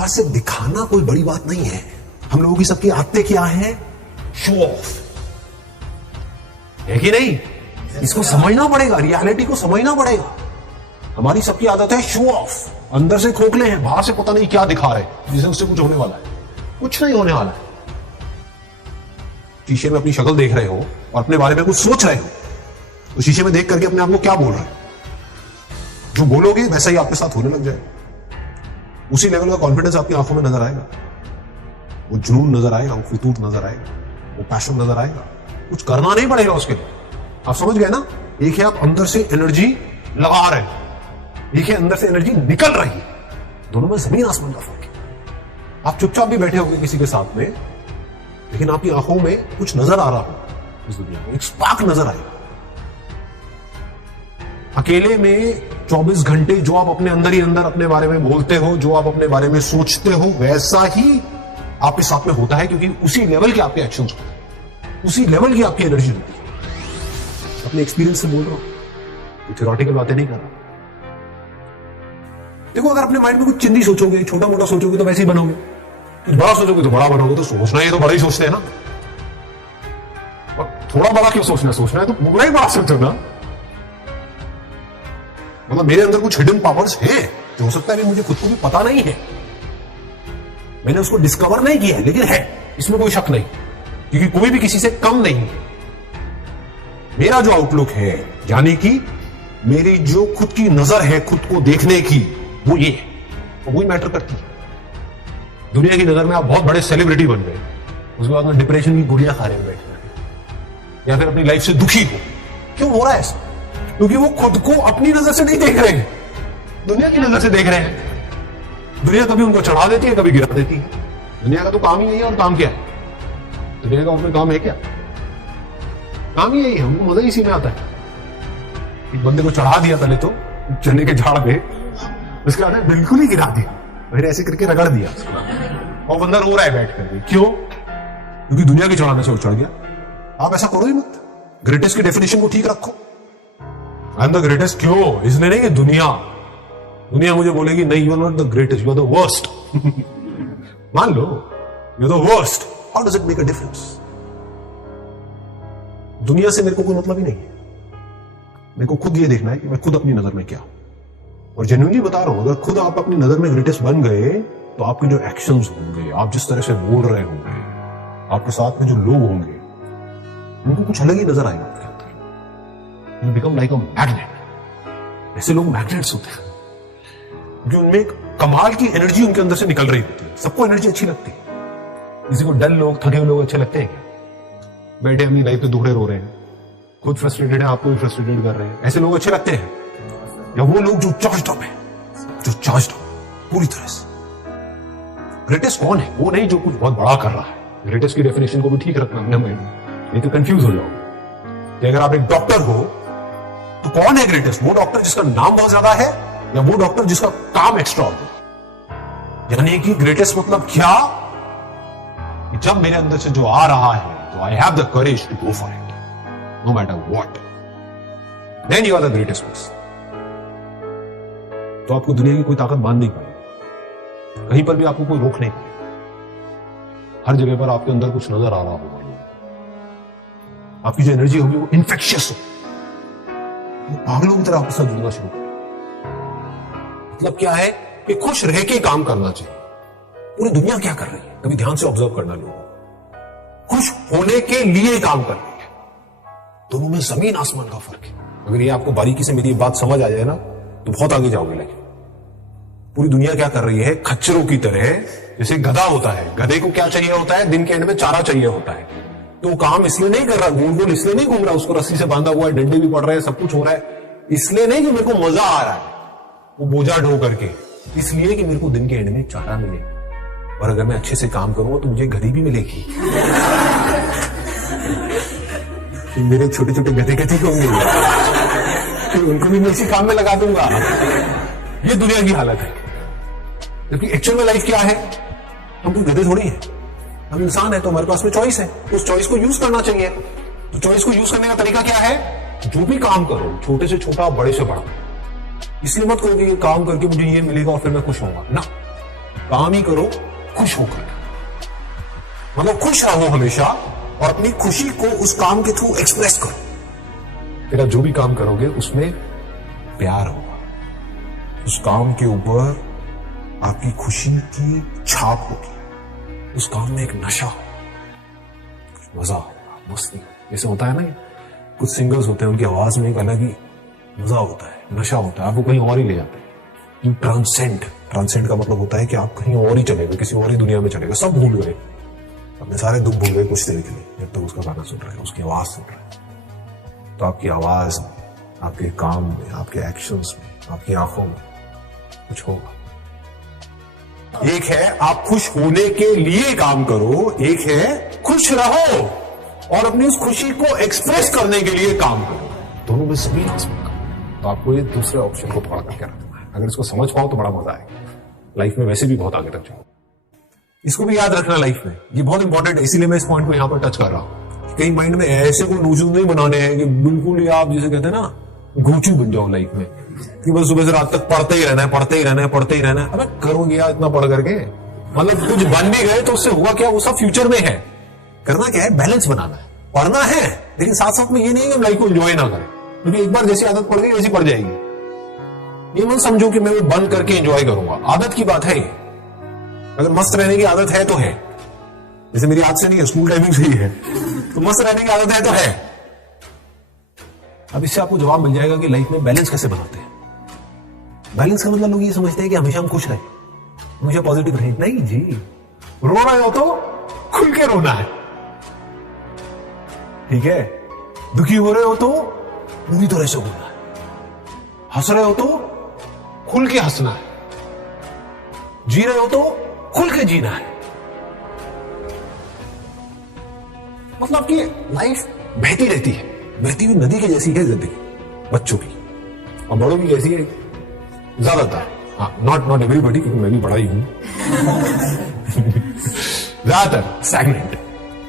बाहर से दिखाना कोई बड़ी बात नहीं है। हम लोगों की सबकी आदतें क्या है? शो ऑफ, है कि नहीं? इसको समझना पड़ेगा, रियलिटी को समझना पड़ेगा। हमारी सबकी आदत है शो ऑफ, अंदर से खोखले हैं, बाहर से पता नहीं क्या दिखा रहे, जिसे उससे कुछ होने वाला है। कुछ नहीं होने वाला है। शीशे में अपनी शक्ल देख रहे हो और अपने बारे में कुछ सोच रहे हो, तो शीशे में देख करके अपने आप को क्या बोल रहे हो? जो बोलोगे वैसा ही आपके साथ होने लग जाएगा। उसी लेवल का कॉन्फिडेंस आपकी आंखों में नजर आएगा, वो जुनून नजर आएगा, वो फितूर नजर आएगा, वो पैशन नजर आएगा। कुछ करना नहीं पड़ेगा उसके लिए। आप समझ गए ना? एक है आप अंदर से एनर्जी लगा रहे हैं, एक है अंदर से एनर्जी निकल रही है। दोनों में जमीन आसमान का फर्क है। आप चुपचाप भी बैठे होंगे किसी के साथ में, लेकिन आपकी आंखों में कुछ नजर आ रहा हो, इस दुनिया में एक स्पार्क नजर आएगा। अकेले में 24 घंटे जो आप अपने अंदर ही अंदर अपने बारे में बोलते हो, जो आप अपने बारे में सोचते हो, वैसा ही आपके साथ में होता है, क्योंकि उसी लेवल के आपके एक्शंस होते हैं, उसी लेवल की आपकी एनर्जी होती है। अपने एक्सपीरियंस से बोल रहा हूं, थ्योरेटिकल बातें नहीं कर रहा। देखो, अगर अपने माइंड में कुछ चिंदी सोचोगे, छोटा मोटा सोचोगे तो वैसे ही बनोगे, कुछ बड़ा सोचोगे तो बड़ा बनोगे। तो सोचना है तो बड़ा ही सोचते हैं ना, और थोड़ा बड़ा क्यों सोचना? सोचना है तो पूरा ही बड़ा सोचो ना। मतलब मेरे अंदर कुछ हिडन पावर्स हैं, जो हो सकता है मुझे खुद को भी पता नहीं है, मैंने उसको डिस्कवर नहीं किया है, लेकिन है, इसमें कोई शक नहीं, क्योंकि कोई भी किसी से कम नहीं है। मेरा जो आउटलुक है, यानी कि मेरी जो खुद की नजर है खुद को देखने की, वो ये है, वही मैटर करती है। दुनिया की नजर में आप बहुत बड़े सेलिब्रिटी बन गए, उसके बाद में डिप्रेशन की गोलियां खा रहे हो बैठे, या फिर अपनी लाइफ से दुखी हो। क्यों हो रहा है ऐसा? क्योंकि वो खुद को अपनी नजर से नहीं देख रहे हैं, दुनिया की नजर से देख रहे हैं। दुनिया कभी उनको चढ़ा देती है, कभी गिरा देती है। दुनिया का तो काम ही यही है। और काम क्या है दुनिया का? और काम है क्या? काम ही यही है। उनको मजा इसी में आता है। एक बंदे को चढ़ा दिया पहले तो चने के झाड़ पे, उसके बाद बिल्कुल ही गिरा दिया, फिर ऐसे करके रगड़ दिया उसको, और बंदा रो रहा है बैठ करके। क्यों? क्योंकि दुनिया के चढ़ाने से वो चढ़ गया। आप ऐसा करो ही मत। ग्रेटेस्ट की डेफिनेशन को ठीक रखो। I am the greatest. क्यों? इसलिए नहीं कि दुनिया मुझे बोलेगी नहीं, you are not the greatest, you are the worst. मान लो you are the worst, how does it make a difference? दुनिया से मेरे को कोई मतलब ही नहीं है। मेरे को खुद ये देखना है कि मैं खुद अपनी नजर में क्या हूं। और जेन्युइनली बता रहा हूं, अगर खुद आप अपनी नजर में ग्रेटेस्ट बन गए, तो आपके जो एक्शंस होंगे, आप जिस तरह से बोल रहे होंगे, आपके साथ में जो लोग होंगे, उनको कुछ अलग ही नजर आएगा आपके अंदर। You become like a magnet. ऐसे लोग मैग्नेट्स होते हैं जो उनमें एक कमाल की एनर्जी उनके अंदर से निकल रही होती है। सबको एनर्जी अच्छी लगती है। किसी को डल लोग, थके हुए लोग अच्छे लगते हैं क्या? बैठे अपनी लाइफ पे दुखड़े रो रहे हैं, खुद फ्रस्ट्रेटेड है, आपको भी फ्रस्ट्रेटेड कर रहे हैं, ऐसे लोग अच्छे लगते हैं? या वो लोग जो चार्ज्ड अप है, जो चार्ज्ड अप पूरी तरह से? ग्रेटेस्ट कौन है? वो नहीं जो कुछ बहुत बड़ा कर रहा है। ग्रेटेस्ट की डेफिनेशन को भी ठीक रखना अपने माइंड में, नहीं तो कंफ्यूज हो जाओगे। अगर आप एक डॉक्टर हो तो कौन है ग्रेटेस्ट? वो डॉक्टर जिसका नाम बहुत ज्यादा है, या वो डॉक्टर जिसका काम एक्स्ट्रा हो? यानी कि ग्रेटेस्ट मतलब क्या? जब मेरे अंदर से जो आ रहा है, तो I have the courage to go for it, no matter what, then you are the greatest person. तो आपको दुनिया की कोई ताकत बांध नहीं पाएगी, कहीं पर भी आपको कोई रोक नहीं पाएगा। हर जगह पर आपके अंदर कुछ नजर आ रहा होगा, आपकी जो एनर्जी होगी वो इन्फेक्शियस हो, पागलों की तरह आपके साथ जुड़ना शुरू करें। मतलब क्या है कि खुश रह के काम करना चाहिए। पूरी दुनिया क्या कर रही है, कभी ध्यान से ऑब्जर्व करना। लोगों खुश होने के लिए काम कर रही है। दोनों में जमीन आसमान का फर्क है। अगर ये आपको बारीकी से मेरी बात समझ आ जाए ना, तो बहुत आगे जाओगे। लेकिन पूरी दुनिया क्या कर रही है? खच्चरों की तरह, जैसे गधा होता है, गधे को क्या चाहिए होता है? दिन के एंड में चारा चाहिए होता है। तो काम इसलिए नहीं कर रहा, गोल गोल इसलिए नहीं घूम रहा, उसको रस्सी से बांधा हुआ है, डंडे भी पड़ रहे हैं, सब कुछ हो रहा है, इसलिए नहीं कि मेरे को मजा आ रहा है वो बोझा ढो करके, इसलिए कि मेरे को दिन के एंड में चारा मिले। और अगर मैं अच्छे से काम करूंगा तो मुझे गधी भी मिलेगी। मेरे छोटे छोटे गधे गधी होंगे, फिर उनको भी मैं इसी काम में लगा दूंगा। ये दुनिया की हालत है। जबकि एक्चुअल में लाइफ क्या है? हम कोई गधे थोड़ी है, हम इंसान है। तो हमारे पास में चॉइस है, उस चॉइस को यूज करना चाहिए। तो चॉइस को यूज करने का तरीका क्या है? जो भी काम करो, छोटे से छोटा, बड़े से बड़ा, इसलिए मत करो कि ये काम करके मुझे ये मिलेगा और फिर मैं खुश होऊंगा ना। काम ही करो खुश होकर, मतलब खुश रहो हमेशा और अपनी खुशी को उस काम के थ्रू एक्सप्रेस करो। फिर आप जो भी काम करोगे उसमें प्यार होगा, उस काम के ऊपर आपकी खुशी की छाप होगी, उस काम में एक नशा होगा, मजा होगा, मस्ती। जैसे होता है ना, कुछ सिंगर्स होते हैं उनकी आवाज में एक अलग ही मजा होता है, नशा होता है, आपको कहीं और ही ले जाते हैं। यू ट्रांसेंड का मतलब होता है कि आप कहीं और ही चले गए, किसी और ही दुनिया में चले गए, सब भूल गए, अपने सारे दुख भूल गए कुछ देर के लिए, जब तक उसका गाना सुन रहे हैं, उसकी आवाज सुन रहे हैं। तो आपकी आवाज में, आपके काम में, आपके एक्शंस में, आपकी आंखों में कुछ होगा। एक है आप खुश होने के लिए काम करो, एक है खुश रहो और अपनी उस खुशी को एक्सप्रेस करने के लिए काम करो। दोनों में सभी किस्म का। तो आपको ये दूसरे ऑप्शन को पकड़ करके रखना है। अगर इसको समझ पाओ तो बड़ा मजा आएगा, लाइफ में वैसे भी बहुत आगे तक जाओ। इसको भी याद रखना लाइफ में, ये बहुत इंपॉर्टेंट है, इसीलिए मैं इस पॉइंट को यहां पर टच कर रहा हूं। कहीं माइंड में ऐसे कोई नोशन नहीं बनाने हैं कि बिल्कुल ही आप जैसे कहते हैं ना गोचू बन जाओ लाइफ में, कि बस सुबह से रात तक पढ़ते ही रहना है, पढ़ते ही रहना है, पढ़ते ही रहना है। अबे करोगे यार इतना पढ़ करके, मतलब कुछ बन भी गए तो उससे होगा क्या, वो सब फ्यूचर में है। करना क्या है, बैलेंस बनाना है, पढ़ना है, लेकिन साथ साथ में ये नहीं है लाइफ को एंजॉय ना करें, क्योंकि एक बार जैसी आदत पड़ गई वैसी पड़ जाएगी। ये मत समझो कि मैं वो बंद करके एंजॉय करूंगा, आदत की बात है ये। अगर मस्त रहने की आदत है तो है, जैसे मेरी आदत से नहीं है, स्कूल टाइमिंग से ही है, तो मस्त रहने की आदत है तो है। अब इससे आपको जवाब मिल जाएगा कि लाइफ में बैलेंस कैसे बनाते हैं। बैलेंस का मतलब लोग ये समझते हैं कि हमेशा हम खुश रहे, हमेशा पॉजिटिव रहे। नहीं जी, रो रहे हो तो खुल के रोना है, ठीक है। दुखी हो रहे हो तो पूरी तरह से रोना है, हंस रहे हो तो खुल के हंसना है, जी रहे हो तो खुल के जीना है। मतलब कि लाइफ बहती रहती है, बहती हुई नदी की जैसी है जिंदगी, बच्चों की और बड़ों की जैसी है ज्यादातर। हाँ, नॉट एवरीबॉडी, क्योंकि मैं भी बड़ा ही हूं। ज्यादातर स्टैग्नेंट,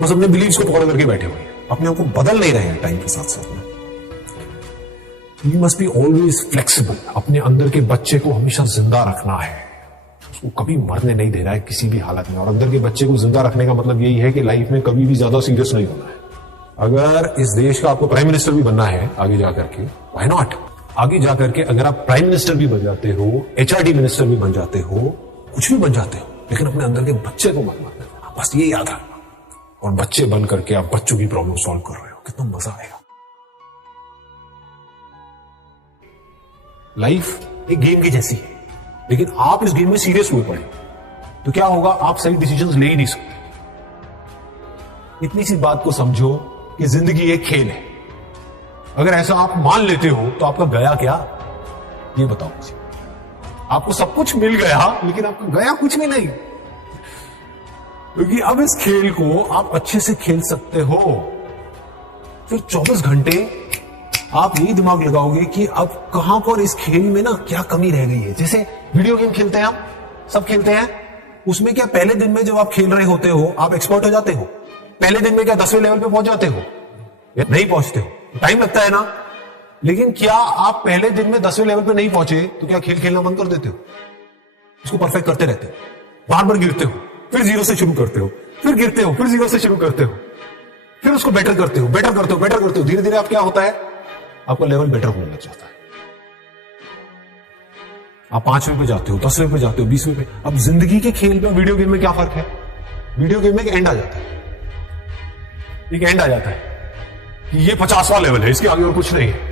बस अपने बिलीव्स को पकड़ करके बैठे हुए हैं, अपने आप को बदल नहीं रहे हैं टाइम के साथ साथ में। You must be always flexible, अपने अंदर के बच्चे को हमेशा जिंदा रखना है, उसको कभी मरने नहीं देना है किसी भी हालत में। और अंदर के बच्चे को जिंदा रखने का मतलब यही है कि लाइफ में कभी भी ज्यादा सीरियस नहीं होना है। अगर इस देश का आपको प्राइम मिनिस्टर भी बनना है आगे जाकर के, व्हाई नॉट, आगे जाकर के अगर आप प्राइम मिनिस्टर भी बन जाते हो, HRD मिनिस्टर भी बन जाते हो, कुछ भी बन जाते हो, लेकिन अपने अंदर के बच्चे को मत मारना, बस ये याद रखना। और बच्चे बन करके आप बच्चों की प्रॉब्लम सॉल्व कर रहे हो, कितना मजा आएगा। लाइफ एक गेम की जैसी है, लेकिन आप इस गेम में सीरियस हुए पड़े तो क्या होगा, आप सही डिसीजंस ले ही नहीं सकते। इतनी सी बात को समझो कि जिंदगी एक खेल है। अगर ऐसा आप मान लेते हो तो आपका गया क्या, ये बताओ मुझे। आपको सब कुछ मिल गया लेकिन आपका गया कुछ भी नहीं, क्योंकि अब इस खेल को आप अच्छे से खेल सकते हो। फिर 24 घंटे आप यही दिमाग लगाओगे कि अब कहां पर इस खेल में ना क्या कमी रह गई है। जैसे वीडियो गेम खेलते हैं, आप सब खेलते हैं, उसमें क्या पहले दिन में जब आप खेल रहे होते हो आप एक्सपर्ट हो जाते हो? पहले दिन में क्या 10वें लेवल पे पहुंच जाते हो? नहीं पहुंचते हो, टाइम लगता है ना। लेकिन क्या आप पहले दिन में 10वें लेवल पे नहीं पहुंचे तो क्या खेल खेलना बंद कर देते हो? उसको परफेक्ट करते रहते हो, बार बार गिरते हो, फिर जीरो से शुरू करते हो, फिर गिरते हो, फिर जीरो से शुरू करते हो, फिर उसको बेटर करते हो, बेटर करते हो, बेटर करते हो। धीरे धीरे आप क्या होता है, आपका लेवल बेटर होने लग जाता है। आप 5वें पे जाते हो, 10वें पे जाते हो, 20वें पे। अब जिंदगी के खेल में वीडियो गेम में क्या फर्क है? वीडियो गेम में एक एंड आ जाता है, एक एंड आ जाता है कि ये 50वां लेवल है, इसके आगे और कुछ नहीं है।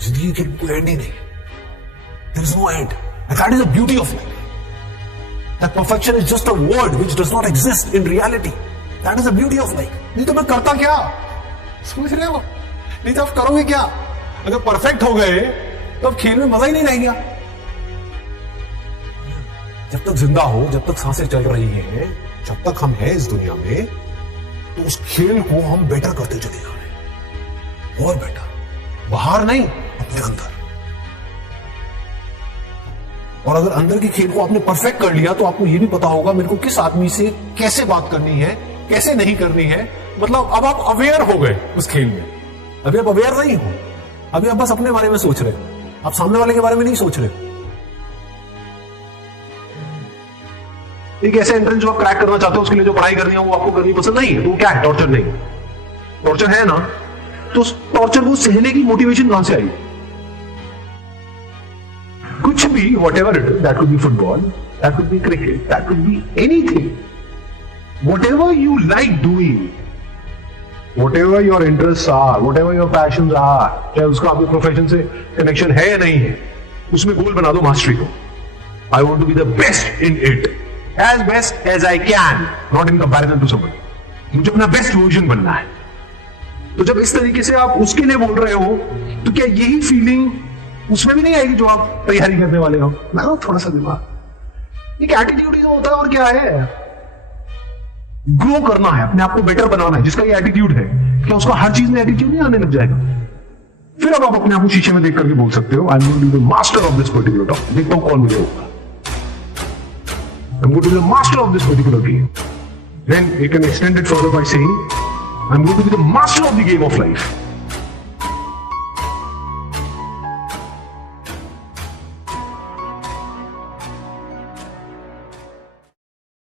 जिंदगी के कोई एंड ही नहीं, there is no end. That is the beauty of life. That perfection is just a word which does not exist in reality. That is the beauty of life. नहीं तो मैं करता क्या, समझ रहे हो? नहीं तो आप करोगे क्या? अगर परफेक्ट हो गए तो अब खेल में मजा ही नहीं रह गया। जब तक जिंदा हो, जब तक सांसें चल रही हैं, जब तक हम हैं इस दुनिया में, तो उस खेल को हम बेटर करते चले जा रहे हैं, और बेटर, बाहर नहीं, अपने अंदर। और अगर अंदर के खेल को आपने परफेक्ट कर लिया तो आपको यह भी पता होगा मेरे को किस आदमी से कैसे बात करनी है, कैसे नहीं करनी है। मतलब अब आप अवेयर हो गए उस खेल में। अभी आप अवेयर नहीं हो, अभी आप बस अपने बारे में सोच रहे हो, आप सामने वाले के बारे में नहीं सोच रहे हो। एक ऐसे एंट्रेंस जो आप क्रैक करना चाहते हो, उसके लिए जो पढ़ाई करनी है वो आपको करनी पसंद नहीं है, तो क्या है? टॉर्चर नहीं, टॉर्चर है ना, तो उस टॉर्चर को सहने की मोटिवेशन कहां से आई? कुछ भी, what ever it is, that could be football, that could be cricket, that could be anything, what ever you like doing, whatever your interests are, whatever your passions are, चाहे उसका आपके प्रोफेशन से connection है या नहीं है, उसमें गोल बना दो मास्टरी को. I want to be the best in it, as best as I can, not in comparison to somebody. मुझे अपना बेस्ट वर्जन बनना है. तो जब इस तरीके से आप उसके लिए बोल रहे हो, तो क्या यही फीलिंग उसमें भी नहीं आएगी जो आप तैयारी करने वाले हो? लगाओ थोड़ा सा दिमाग. एक एटीट्यूड ही होता है, और क्या है? ग्रो करना है, अपने आप को बेटर बनाना है. जिसका ये एटीट्यूड है, क्या उसका हर चीज में एटीट्यूड नहीं आने लग जाएगा? फिर अब आप अपने आप को शीशे में देख करके बोल सकते हो, I am going to be the master of this particular topic. देखता हूं कौन मुझे होगा. I am going to be the master of this particular game. Then you can extend it further by saying I am going to be the master of the game of life.